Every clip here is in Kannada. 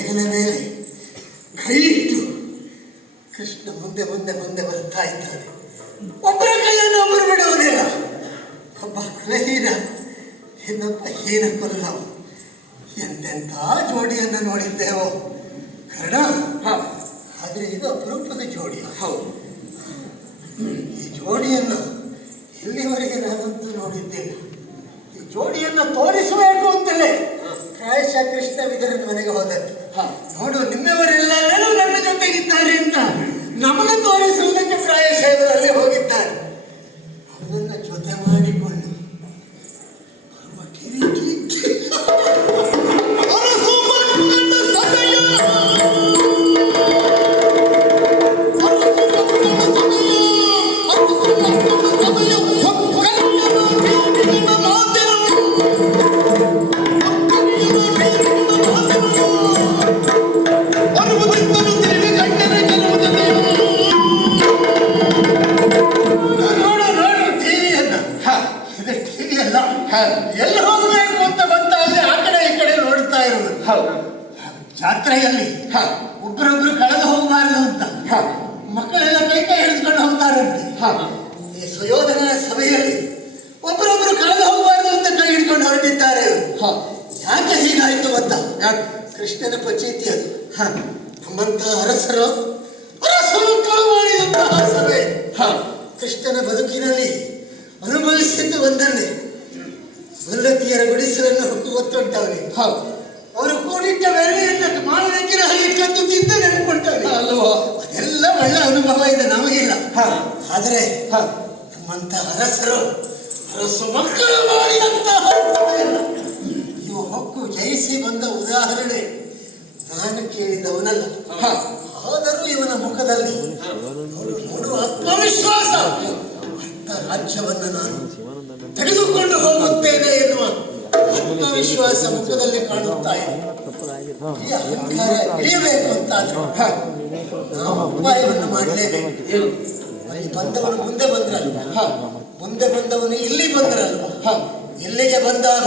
ಹೆಗಲ ಮೇಲೆ ಕೈ ಇಟ್ಟು ಕೃಷ್ಣ ಮುಂದೆ ಮುಂದೆ ಮುಂದೆ ಬರ್ತಾ ಇದ್ದಾನೆ. ಒಬ್ಬರ ಕೈಯನ್ನು ಒಬ್ಬರು ಬಿಡುವುದಿಲ್ಲ. ಒಬ್ಬ ಕುಲಹೀನ ಇನ್ನೊಬ್ಬ ಹೀನ ಕೊಲ್ಲ ಎಂತೆಂಥ ಜೋಡಿಯನ್ನು ನೋಡಿದ್ದೇವೋ. ಕರ್ಣ ಆದರೆ ಇದು ಅಪರೂಪದ ಜೋಡಿ. ಹೌದು. ಈ ಜೋಡಿಯನ್ನು ಇಲ್ಲಿವರೆಗೆ ನಾನಂತೂ ನೋಡಿದ್ದೇನೆ. ಈ ಜೋಡಿಯನ್ನು ತೋರಿಸಬೇಕು ಅಂತಲೇ ಪ್ರಾಯಶಃ ಕೃಷ್ಣ ವಿದರನ ಮನೆಗೆ ಹೋದದ್ದು. ನೋಡು ನಿಮ್ಮವರೆಲ್ಲರೂ ನನ್ನ ಜೊತೆಗಿದ್ದಾರೆ ಅಂತ ನಮಗೆ ತೋರಿಸುವುದಕ್ಕೆ ಪ್ರಾಯಶಯದಲ್ಲಿ ಇವರಲ್ಲಿ ಅಂತ ಕೃಷ್ಣನ ಪಚೀತಿ ಅದು? ನಮ್ಮಂತಹ ಅರಸರು ಅರಸರು ಕಳುವಾಡಿದಂತಹ ಸಭೆ ಕೃಷ್ಣನ ಬದುಕಿನಲ್ಲಿ ಅನುಭವಿಸಿದ್ದು ಒಂದನ್ನೇ. ಮುಲ್ಲತಿಯರ ಗುಡಿಸಲನ್ನು ಹೊತ್ತುಂಟವನಿಗೆ ಅವರು ಕೂಡಿಟ್ಟ ಬೆಳೆಯನ್ನು ಮಾಡಬೇಕಿನ ಹಾಗೆ ಕದ್ದು ತಿಂದ ನೆನಪುಂಟವನಿಗೆ ಅಲ್ವಾ ಅದೆಲ್ಲ ಒಳ್ಳೆ ಅನುಭವ ಇದೆ ನಮಗಿಲ್ಲ. ಆದರೆ ನಮ್ಮಂತ ಅರಸರು ಅರಸು ಮಕ್ಕಳು ಮಾಡಿದಂತಹ ಜಯಿಸಿ ಬಂದ ಉದಾಹರಣೆ ನಾನು ಕೇಳಿದವನಲ್ಲ. ಆದರೂ ಇವನ ಮುಖದಲ್ಲಿ ನೋಡು, ನೋಡುವ ಆತ್ಮವಿಶ್ವಾಸ ಅಂತ ರಾಜ್ಯವನ್ನು ನಾನು ತೆಗೆದುಕೊಂಡು ಹೋಗುತ್ತೇನೆ ಎನ್ನುವ ಆತ್ಮವಿಶ್ವಾಸ ಮುಖದಲ್ಲಿ ಕಾಣುತ್ತಾ ಇದೆ. ಈ ಅಹಂಕಾರ ಇಳಿಯಬೇಕು ಅಂತಾದ್ರೆ ನಾವು ಉಪಾಯವನ್ನು ಮಾಡಲೇಬೇಕು. ಅಲ್ಲಿ ಬಂದವನು ಮುಂದೆ ಬಂದ್ರಲ್ವ? ಮುಂದೆ ಬಂದವನು ಇಲ್ಲಿ ಬಂದ್ರಲ್ವ? ಇಲ್ಲಿಗೆ ಬಂದಾಗ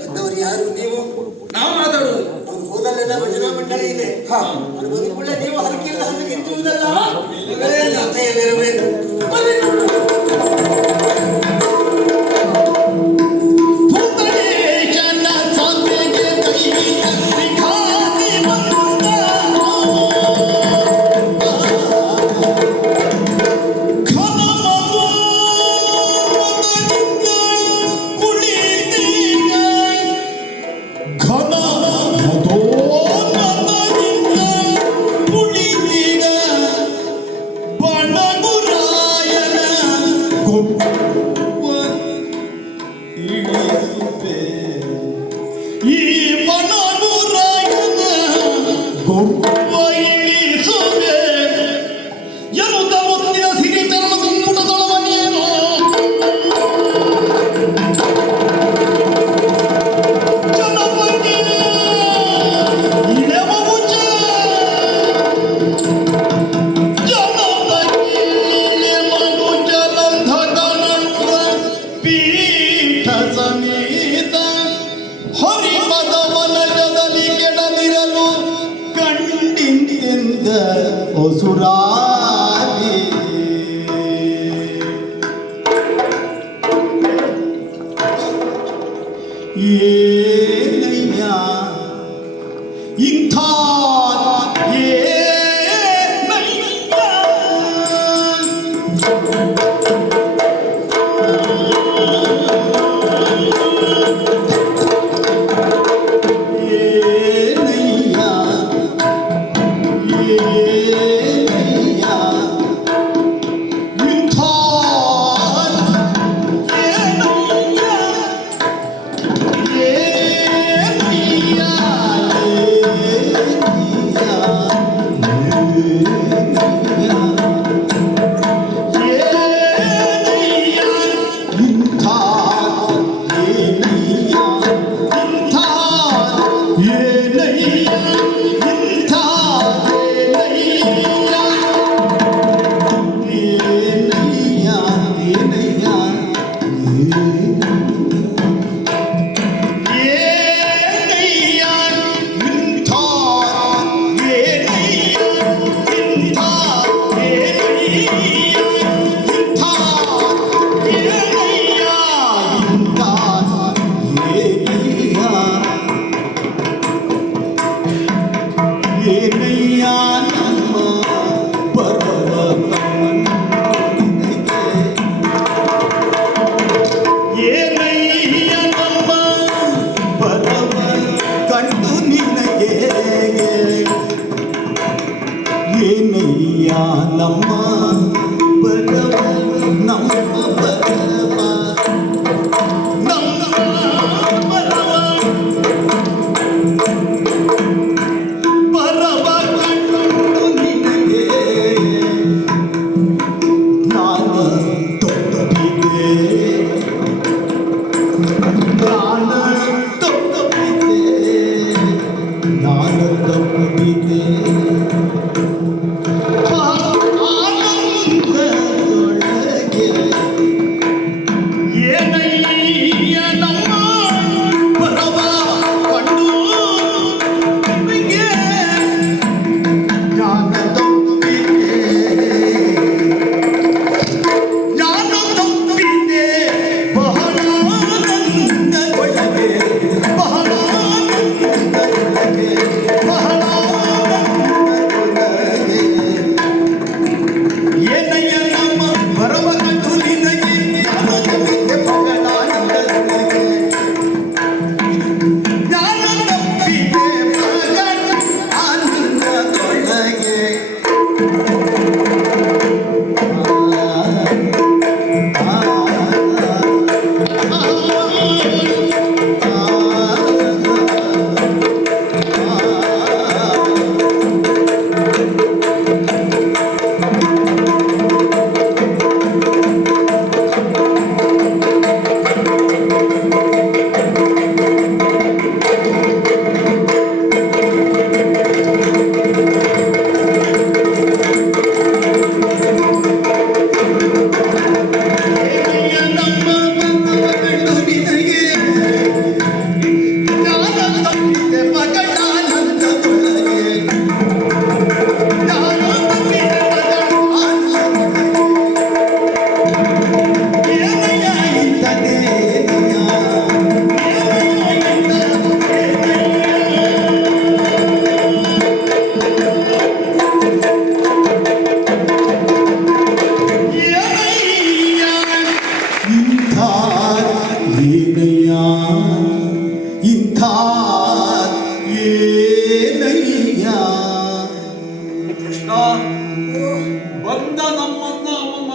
ಬಂದವರು ಯಾರು? ನೀವು? ನಾವು ಮಾತಾಡುವುದು ಅವ್ನು ಹೋದಲ್ಲೆಲ್ಲ ಭಜನಾ ಮಂಡಳಿ ಇದೆ. ಅವ್ರು ಬಂದ ಕೂಡಲೇ ನೀವು ಹರಕೆಲ್ಲ ಹರಕೆ ಗೆಂಚುವುದಲ್ಲ ಜೊತೆಯಲ್ಲಿರಬೇಕು fogo. Yeah.